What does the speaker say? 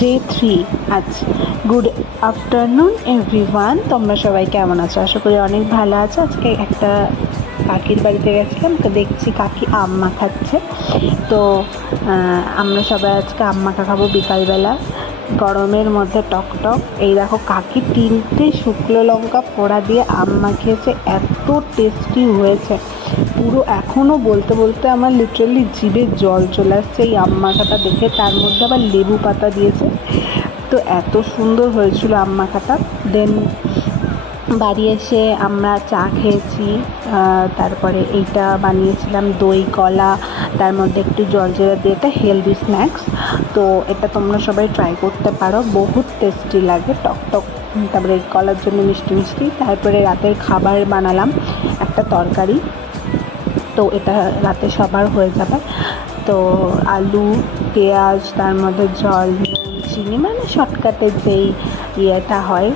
Day 3। আচ্ছা, good afternoon everyone. তোমরা সবাই কেমন আছো? আশা করি অনেক ভালো আছো। আজকে একটা কাকির বাড়িতে গেছিলাম, তো দেখছি কাকি আম মাখাচ্ছে। তো আমরা সবাই আজকে আম মাখা খাবো বিকালবেলা, গরমের মধ্যে টকটক। এই দেখো, কাকি 3টে শুকনো লঙ্কা পোড়া দিয়ে আম মাখিয়েছে, এত টেস্টি হয়েছে। পুরো এখনও বলতে বলতে আমার লিটারালি জিভে জল চলে আসছে এই আম মাখাটা দেখে। তার মধ্যে আবার লেবু পাতা দিয়েছে, তো এত সুন্দর হয়েছিল আম মাখাটা। দেন বাড়ি এসে আমরা চা খেয়েছি। তারপরে এইটা বানিয়েছিলাম দই কলা, তার মধ্যে একটু জলজিরা দিয়ে, এটা হেলদি স্ন্যাক্স। তো এটা তোমরা সবাই ট্রাই করতে পারো, বহুত টেস্টি লাগে, টক টক। তারপরে কলার জন্য মিষ্টি মিষ্টি। তারপরে রাতের খাবার বানালাম একটা তরকারি, তো এটা রাতে সবার হয়ে যাবে। তো আলু, পেঁয়াজ, তার মধ্যে জল, নুন, চিনি, মানে শর্টকাটে যেই ইয়েটা হয়